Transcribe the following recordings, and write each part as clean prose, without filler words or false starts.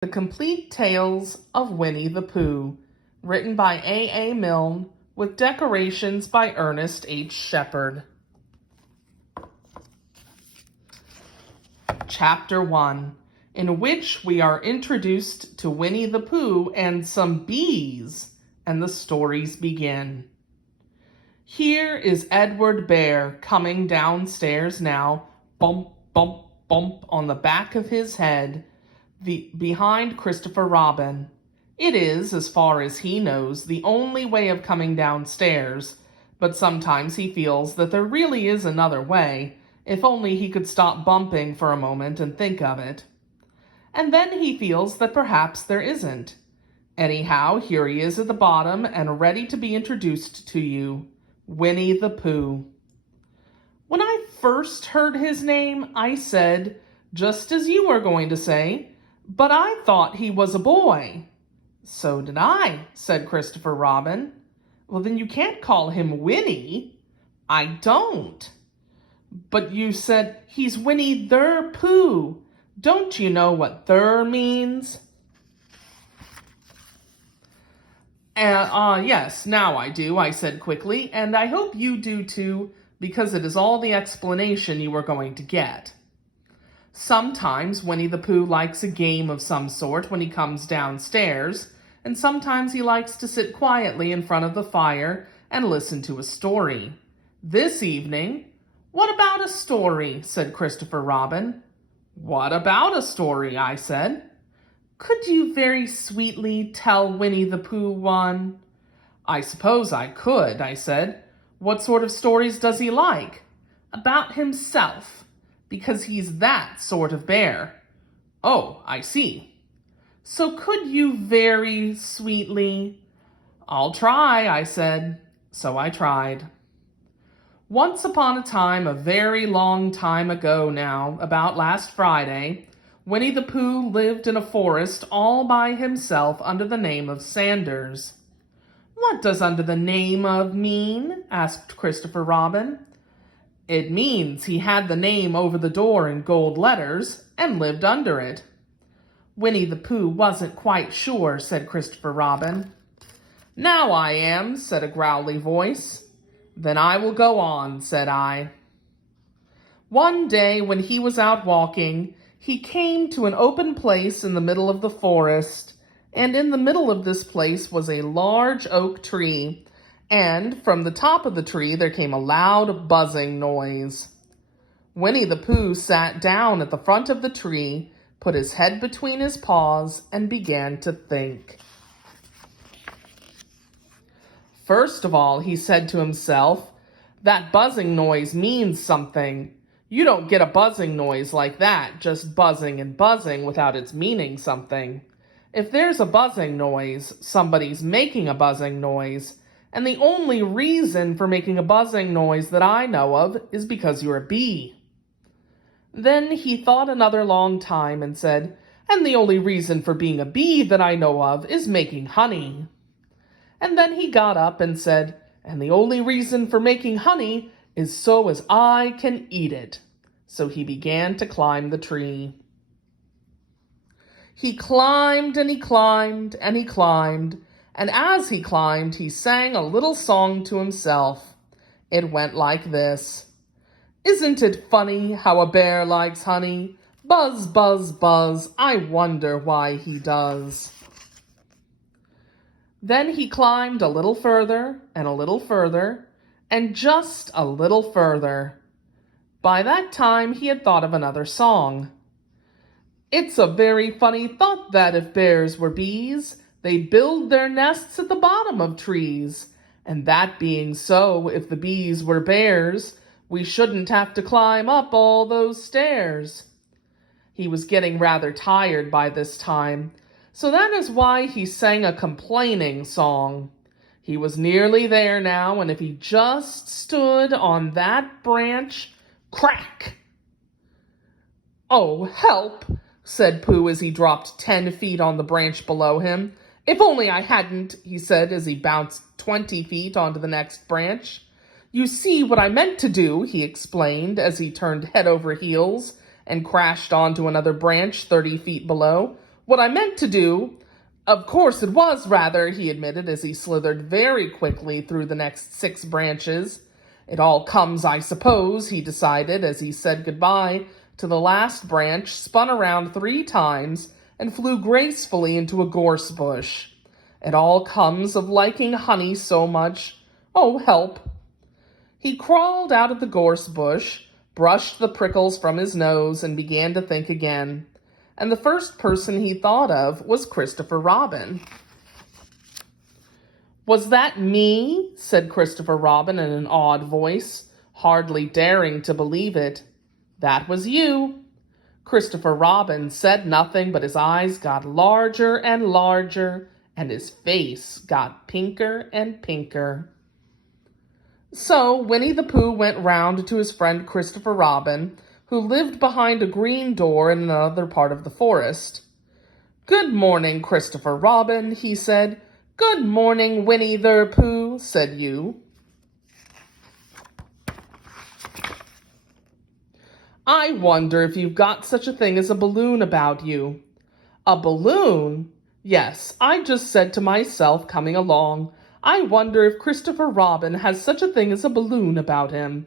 The Complete Tales of Winnie-the-Pooh, written by A. Milne, with decorations by Ernest H. Shepard. Chapter 1, in which we are introduced to Winnie-the-Pooh and some bees, and the stories begin. Here is Edward Bear coming downstairs now, bump, bump, bump on the back of his head, behind Christopher Robin. It is, as far as he knows, the only way of coming downstairs, but sometimes he feels that there really is another way, if only he could stop bumping for a moment and think of it. And then he feels that perhaps there isn't. Anyhow, here he is at the bottom and ready to be introduced to you, Winnie-the-Pooh. When I first heard his name, I said, just as you are going to say, but I thought he was a boy. So did I, said Christopher Robin. Well, then you can't call him Winnie. I don't. But you said he's Winnie-the-Pooh. Don't you know what "the" means? Yes, now I do, I said quickly, and I hope you do too, because it is all the explanation you are going to get. Sometimes Winnie-the-Pooh likes a game of some sort when he comes downstairs, and sometimes he likes to sit quietly in front of the fire and listen to a story. This evening, what about a story? Said Christopher Robin. What about a story? I said. Could you very sweetly tell Winnie-the-Pooh one? I suppose I could, I said. What sort of stories does he like? About himself, because he's that sort of bear. Oh, I see. So could you very sweetly? I'll try, I said. So I tried. Once upon a time, a very long time ago now, about last Friday, Winnie-the-Pooh lived in a forest all by himself under the name of Sanders. What does under the name of mean? Asked Christopher Robin. It means he had the name over the door in gold letters and lived under it. Winnie-the-Pooh wasn't quite sure, said Christopher Robin. Now I am, said a growly voice. Then I will go on, said I. One day when he was out walking, he came to an open place in the middle of the forest, and in the middle of this place was a large oak tree, and from the top of the tree there came a loud buzzing noise. Winnie-the-Pooh sat down at the front of the tree, put his head between his paws, and began to think. First of all, he said to himself, that buzzing noise means something. You don't get a buzzing noise like that, just buzzing and buzzing without its meaning something. If there's a buzzing noise, somebody's making a buzzing noise, and the only reason for making a buzzing noise that I know of is because you're a bee. Then he thought another long time and said, and the only reason for being a bee that I know of is making honey. And then he got up and said, and the only reason for making honey is so as I can eat it. So he began to climb the tree. He climbed and he climbed and he climbed, and as he climbed, he sang a little song to himself. It went like this. Isn't it funny how a bear likes honey? Buzz, buzz, buzz, I wonder why he does. Then he climbed a little further and a little further and just a little further. By that time he had thought of another song. It's a very funny thought that if bears were bees, they'd build their nests at the bottom of trees. And that being so, if the bees were bears, we shouldn't have to climb up all those stairs. He was getting rather tired by this time, so that is why he sang a complaining song. He was nearly there now, and if he just stood on that branch, crack! Oh, help! Said Pooh as he dropped 10 feet on the branch below him. If only I hadn't, he said as he bounced 20 feet onto the next branch. You see what I meant to do, he explained as he turned head over heels and crashed onto another branch 30 feet below. What I meant to do, of course it was rather, he admitted as he slithered very quickly through the next 6 branches. It all comes, I suppose, he decided as he said goodbye to the last branch, spun around 3 times, and flew gracefully into a gorse bush. It all comes of liking honey so much. Oh, help. He crawled out of the gorse bush, brushed the prickles from his nose, and began to think again. And the first person he thought of was Christopher Robin. "Was that me?" said Christopher Robin in an awed voice, hardly daring to believe it. "That was you." Christopher Robin said nothing, but his eyes got larger and larger, and his face got pinker and pinker. So Winnie-the-Pooh went round to his friend Christopher Robin, who lived behind a green door in another part of the forest. "Good morning, Christopher Robin," he said. "Good morning, Winnie-the-Pooh," said you. "I wonder if you've got such a thing as a balloon about you." "A balloon?" "Yes, I just said to myself coming along, I wonder if Christopher Robin has such a thing as a balloon about him.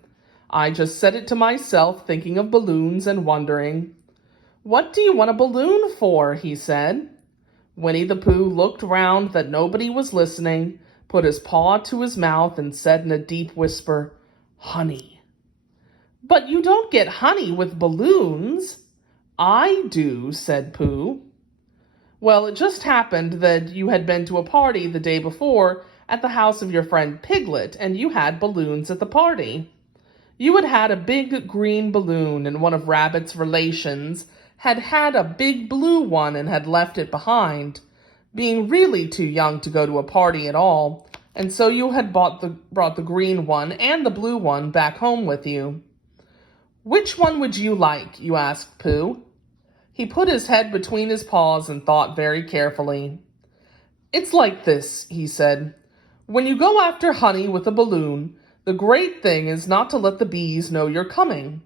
I just said it to myself, thinking of balloons and wondering." "What do you want a balloon for?" he said. Winnie-the-Pooh looked round that nobody was listening, put his paw to his mouth, and said in a deep whisper, "Honey." "But you don't get honey with balloons." "I do," said Pooh. "Well, it just happened that you had been to a party the day before at the house of your friend Piglet, and you had balloons at the party. You had had a big green balloon, and one of Rabbit's relations had had a big blue one and had left it behind, being really too young to go to a party at all, and so you had brought the green one and the blue one back home with you. Which one would you like?" you asked Pooh. He put his head between his paws and thought very carefully. "It's like this," he said. "When you go after honey with a balloon, the great thing is not to let the bees know you're coming.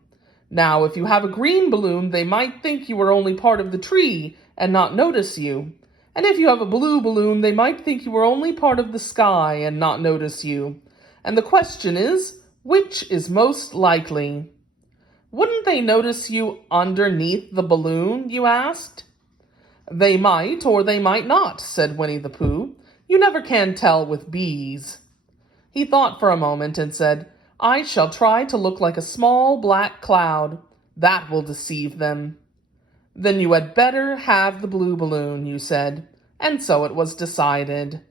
Now, if you have a green balloon, they might think you were only part of the tree and not notice you. And if you have a blue balloon, they might think you were only part of the sky and not notice you. And the question is, which is most likely?" "Wouldn't they notice you underneath the balloon?" you asked. "They might, or they might not," said Winnie-the-Pooh. "You never can tell with bees." He thought for a moment and said, "I shall try to look like a small black cloud. That will deceive them." "Then you had better have the blue balloon," you said, and so it was decided.